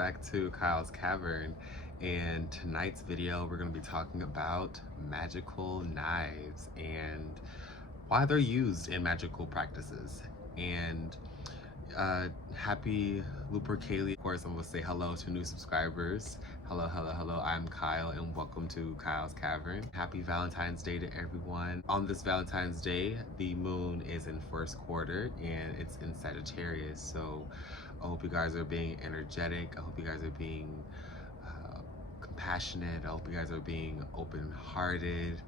back to Kyle's Cavern, and tonight's video we're going to be talking about magical knives and why they're used in magical practices. And happy Lupercalia. Of course, I'm going to say hello to new subscribers. Hello, hello, hello. I'm Kyle and welcome to Kyle's Cavern. Happy Valentine's Day to everyone. On this Valentine's Day, the moon is in first quarter and it's in Sagittarius. So I hope you guys are being energetic. I hope you guys are being compassionate. I hope you guys are being open-hearted,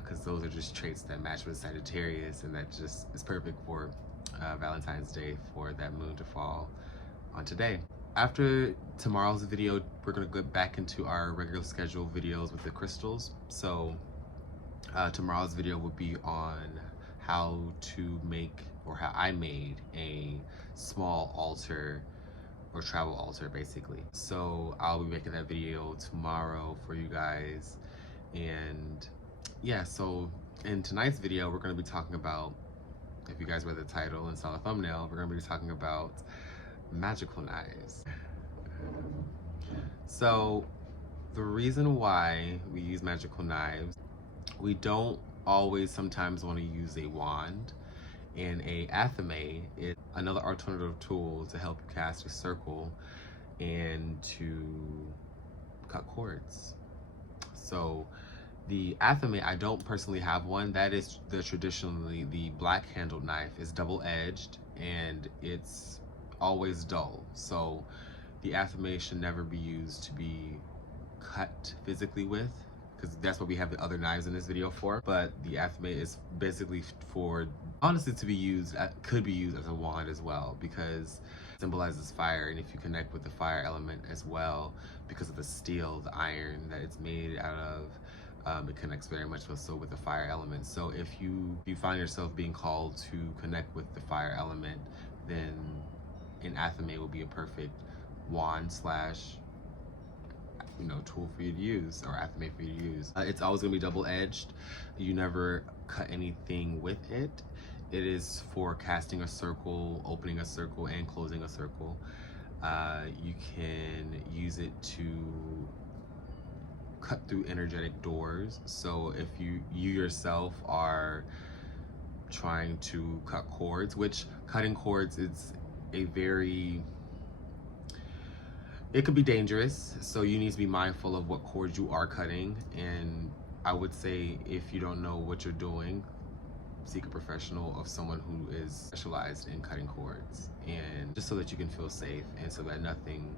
because those are just traits that match with Sagittarius, and that just is perfect for Valentine's Day, for that moon to fall on today. After tomorrow's video, we're going to get back into our regular schedule videos with the crystals. So tomorrow's video will be on how to make, or how I made, a small altar or travel altar basically. So I'll be making that video tomorrow for you guys. And yeah, so in tonight's video we're going to be talking about, if you guys read the title and saw the thumbnail, we're going to be talking about magical knives. So the reason why we use magical knives, we don't always sometimes want to use a wand, and a Athame is another alternative tool to help you cast a circle and to cut cords. So the Athame, I don't personally have one. That is traditionally the black handled knife. Is double-edged and it's always dull. So the Athame should never be used to be cut physically with, because that's what we have the other knives in this video for. But the Athame is basically for, honestly, to be used, could be used as a wand as well, because it symbolizes fire, and if you connect with the fire element as well, because of the steel, the iron that it's made out of, it connects very much so with the fire element. So if you find yourself being called to connect with the fire element, then an Athame will be a perfect wand slash tool for you to use, or Athame for you to use. It's always going to be double-edged. You never cut anything with it. It is for casting a circle, opening a circle, and closing a circle. You can use it to cut through energetic doors. So if you yourself are trying to cut cords, which cutting cords is it could be dangerous, so you need to be mindful of what cords you are cutting. And I would say, if you don't know what you're doing, seek a professional, of someone who is specialized in cutting cords, and just so that you can feel safe and so that nothing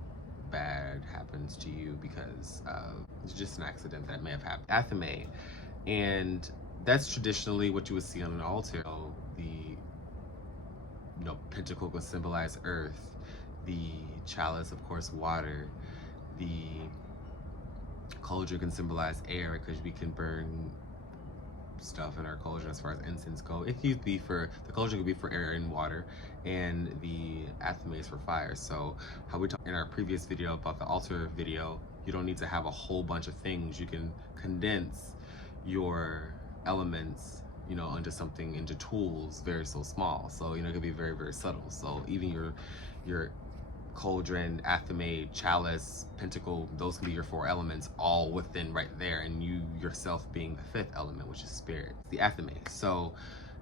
bad happens to you, because it's just an accident that may have happened. Athame, and that's traditionally what you would see on an altar. The pentacle can symbolize earth, the chalice, of course, water, the cauldron can symbolize air, because we can burn stuff in our cauldron as far as incense go. It could be for, the cauldron could be for air and water, and the Athame is for fire. So how we talked in our previous video about the altar video, you don't need to have a whole bunch of things. You can condense your elements into tools so small. So it could be very, very subtle. So even your cauldron, Athame, chalice, pentacle, those can be your 4 elements all within right there, and you yourself being the 5th element, which is spirit, the Athame. So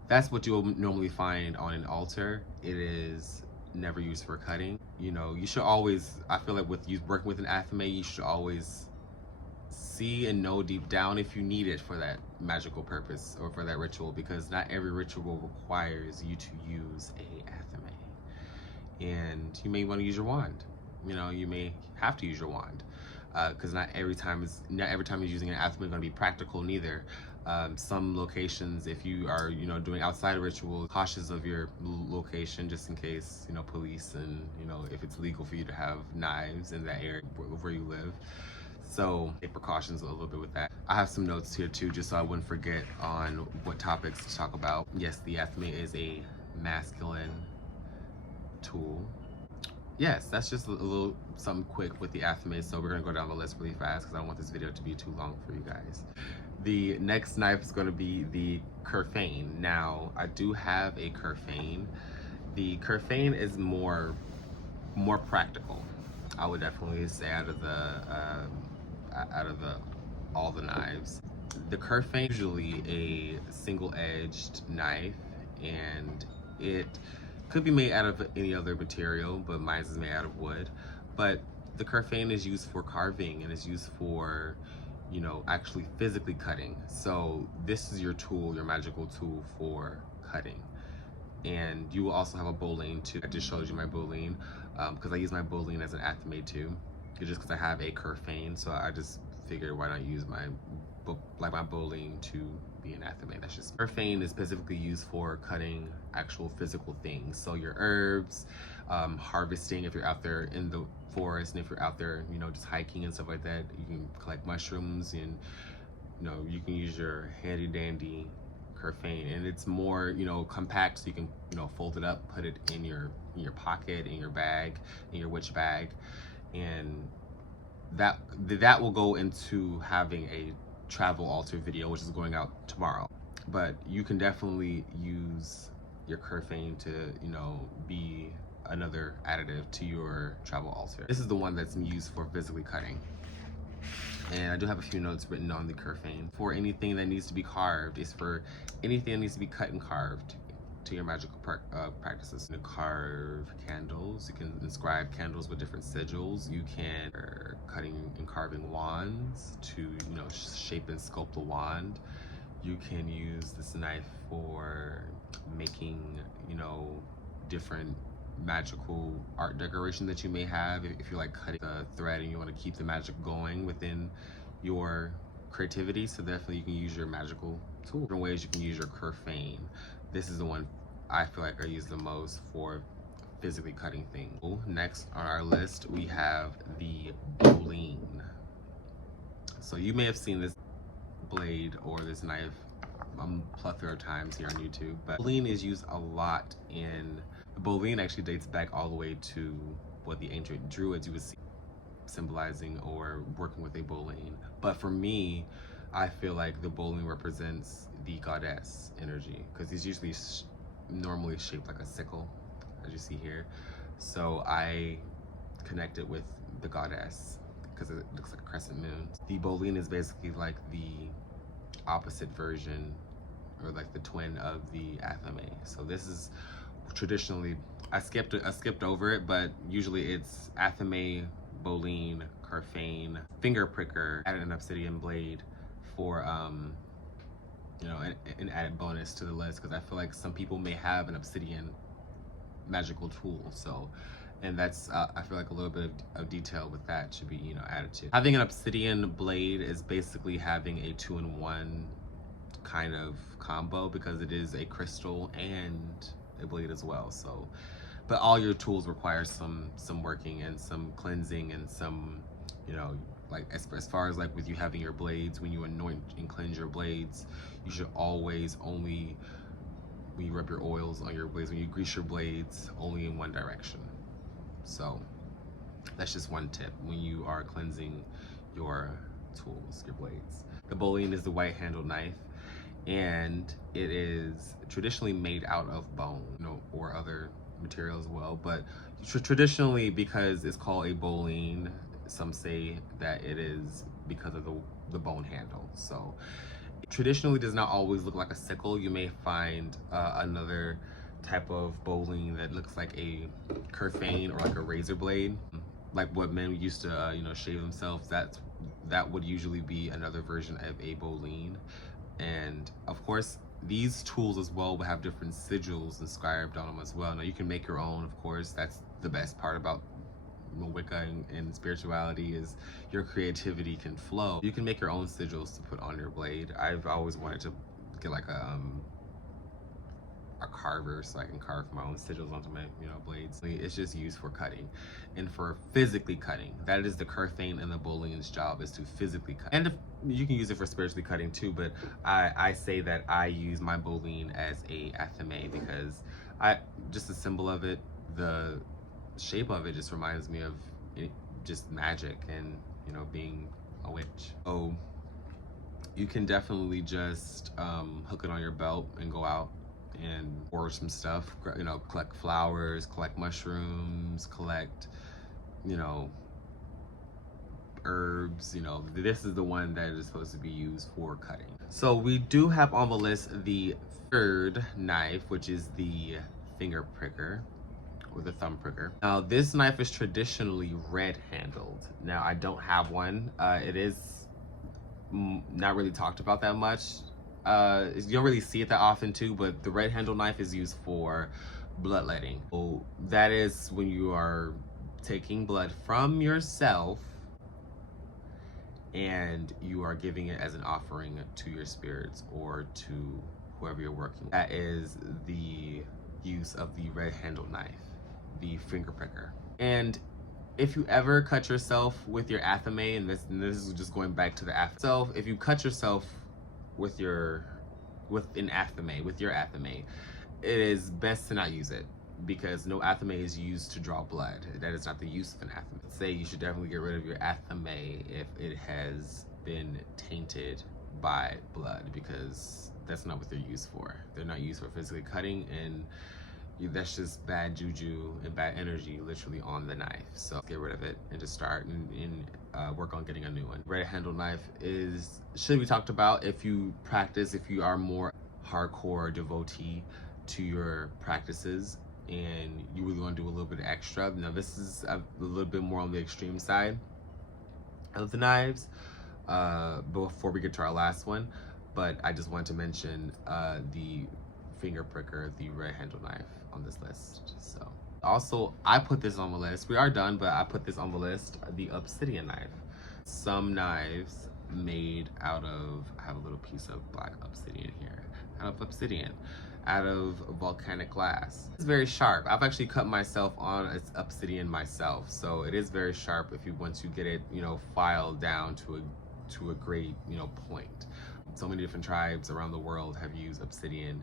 that's what you'll normally find on an altar. It is never used for cutting. You should always, I feel like with you working with an Athame, you should always see and know deep down if you need it for that magical purpose or for that ritual, because not every ritual requires you to use a Athame. And you may want to use your wand. You may have to use your wand, because not every time you're using an Athame going to be practical neither. Some locations, if you are doing outside rituals, cautious of your location, just in case police, and if it's legal for you to have knives in that area where you live. So take precautions a little bit with that. I have some notes here too, just so I wouldn't forget on what topics to talk about. Yes, the Athame is a masculine tool. Yes, that's just a little something quick with the Athame. So we're gonna go down the list really fast, because I don't want this video to be too long for you guys. The next knife is going to be the curfain. Now, I do have a curfain. The curfain is more practical. I would definitely say out of the all the knives, the curfain is usually a single-edged knife, and it could be made out of any other material, but mine is made out of wood. But the curfain is used for carving and is used for, you know, actually physically cutting. So this is your tool, your magical tool for cutting. And you will also have a boline too. I just showed you my boline because I use my boline as an Athame too. It's just because I have a curfain, so I just figured why not use my boline to be an Athame. That's just curfain is specifically used for cutting actual physical things. So your herbs, harvesting if you're out there in the forest, and if you're out there, you know, just hiking and stuff like that, you can collect mushrooms, and you know, you can use your handy dandy curfain, and it's more, you know, compact, so you can, you know, fold it up, put it in your pocket, in your bag, in your witch bag, and that will go into having a travel altar video, which is going out tomorrow. But you can definitely use your curfain to, you know, be another additive to your travel altar. This is the one that's used for physically cutting. And I do have a few notes written on the curfain. For anything that needs to be carved, it's for anything that needs to be cut and carved to your magical practices. You can carve candles, you can inscribe candles with different sigils, you can cutting and carving wands to, you know, shape and sculpt a wand. You can use this knife for making, you know, different magical art decoration that you may have. If you're like cutting a thread and you want to keep the magic going within your creativity, so definitely you can use your magical tool. Different ways you can use your curfain. This is the one I feel like I use the most for physically cutting things. Next on our list, we have the boline. So you may have seen this blade or this knife a plethora of times here on YouTube, but boline is used a lot in, boline actually dates back all the way to what the ancient Druids you would see symbolizing or working with a boline. But for me, I feel like the boline represents the goddess energy, because it's usually normally shaped like a sickle, as you see here. So I connect it with the goddess because it looks like a crescent moon. The boline is basically like the opposite version, or like the twin of the Athame. So this is traditionally, I skipped over it, but usually it's Athame, boline, curfain, finger pricker, added an obsidian blade for you know, an added bonus to the list, because I feel like some people may have an obsidian magical tool. So, and that's I feel like a little bit of detail with that should be, you know, added to. Having an obsidian blade is basically having a 2-in-1 kind of combo, because it is a crystal and a blade as well. So, but all your tools require some working and some cleansing and some, you know, like as far as like with you having your blades, when you anoint and cleanse your blades, you should always only, when you rub your oils on your blades, when you grease your blades, only in one direction. So that's just one tip when you are cleansing your tools, your blades. The boline is the white-handled knife, and it is traditionally made out of bone, you know, or other material as well. But traditionally, because it's called a boline, some say that it is because of the bone handle. So traditionally does not always look like a sickle. You may find another type of boline that looks like a curfain or like a razor blade, like what men used to you know, shave themselves. That would usually be another version of a boline. And of course, these tools as well will have different sigils inscribed on them as well. Now you can make your own, of course. That's the best part about Wicca and spirituality, is your creativity can flow. You can make your own sigils to put on your blade. I've always wanted to get like a carver, so I can carve my own sigils onto my, you know, blades. It's just used for cutting and for physically cutting. That is the curfain and the boline's job, is to physically cut. And you can use it for spiritually cutting too, but I say that I use my boline as a Athame, because just the symbol of it, the shape of it just reminds me of just magic and, you know, being a witch. So you can definitely just hook it on your belt and go out and order some stuff, you know, collect flowers, collect mushrooms, collect, you know, herbs. You know, this is the one that is supposed to be used for cutting. So we do have on the list the third knife, which is the finger pricker, or the thumb pricker. Now this knife is traditionally red handled. Now I don't have one. It is not really talked about that much. You don't really see it that often too, but the red handle knife is used for bloodletting. So that is when you are taking blood from yourself and you are giving it as an offering to your spirits or to whoever you're working with. That is the use of the red handle knife, the finger pricker. And if you ever cut yourself with your Athame, and this is just going back to the Athame. So if you cut yourself with your Athame, it is best to not use it, because no Athame is used to draw blood. That is not the use of an Athame. Say you should definitely get rid of your Athame if it has been tainted by blood, because that's not what they're used for. They're not used for physically cutting, and that's just bad juju and bad energy literally on the knife. So get rid of it and just start and work on getting a new one. Red handle knife should be talked about if you are more hardcore devotee to your practices and you really want to do a little bit extra. Now this is a little bit more on the extreme side of the knives before we get to our last one, but I just wanted to mention the finger pricker, the red handle knife on this list. So also I put this on the list. We are done, but I put this on the list, the Obsidian knife. Some knives made out of, I have a little piece of black obsidian here, out of volcanic glass. It's very sharp. I've actually cut myself on obsidian myself, so it is very sharp if you want to get it, you know, filed down to a great, you know, point. So many different tribes around the world have used obsidian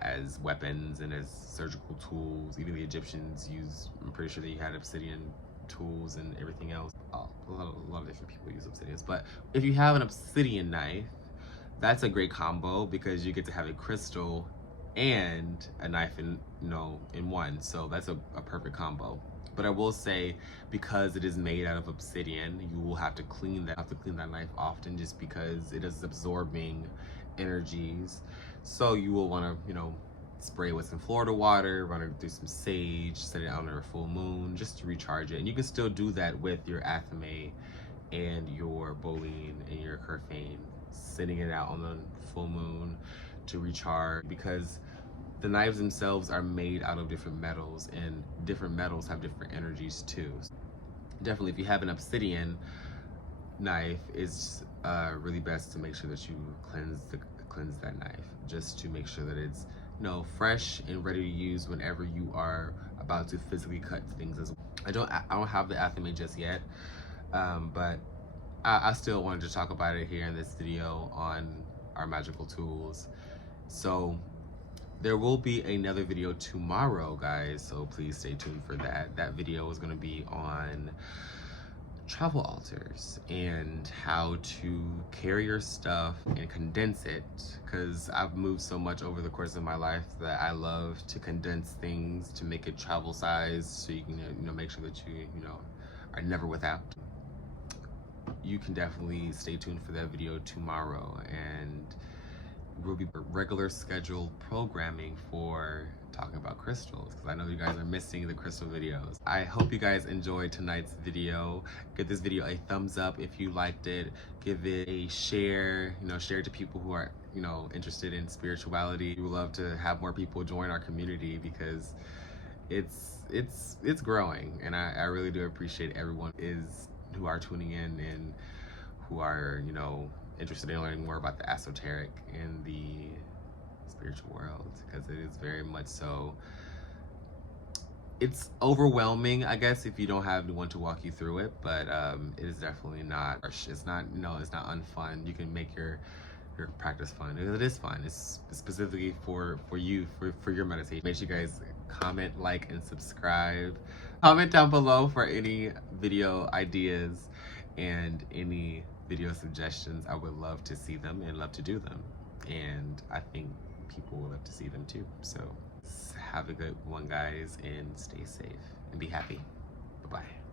as weapons and as surgical tools. Even the Egyptians used, I'm pretty sure they had obsidian tools and everything else. A lot of different people use obsidians. But if you have an obsidian knife, that's a great combo, because you get to have a crystal and a knife in one. So that's a perfect combo. But I will say, because it is made out of obsidian, you will have to clean that knife often, just because it is absorbing energies. So you will want to, you know, spray with some Florida water, run it through some sage, set it out under a full moon just to recharge it. And you can still do that with your Athame and your boline and your curfain, sitting it out on the full moon to recharge, because the knives themselves are made out of different metals, and different metals have different energies too. So definitely, if you have an obsidian knife, it's really best to make sure that you cleanse that knife, just to make sure that it's, you know, fresh and ready to use whenever you are about to physically cut things as well. I don't have the Athame just yet, but I still wanted to talk about it here in this video on our magical tools. So there will be another video tomorrow, guys, so please stay tuned for that. That video is going to be on travel altars and how to carry your stuff and condense it, because I've moved so much over the course of my life that I love to condense things to make it travel size, so you can, you know, make sure that you are never without. You can definitely stay tuned for that video tomorrow, and we'll be regular scheduled programming for talking about crystals, because I know you guys are missing the crystal videos. I hope you guys enjoyed tonight's video. Give this video a thumbs up if you liked it. Give it a share, share it to people who are, interested in spirituality. We would love to have more people join our community, because it's growing, and I really do appreciate everyone who are tuning in and who are, interested in learning more about the esoteric and the spiritual world, because it is very much so. It's overwhelming, I guess, if you don't have anyone to walk you through it, but it is definitely not harsh. It's not, it's not unfun. You can make your practice fun. It is fun. It's specifically for you, for your meditation. Make sure you guys comment, like, and subscribe. Comment down below for any video ideas and any video suggestions. I would love to see them and love to do them, and I think people will love to see them too. So have a good one, guys, and stay safe and be happy. Bye-bye.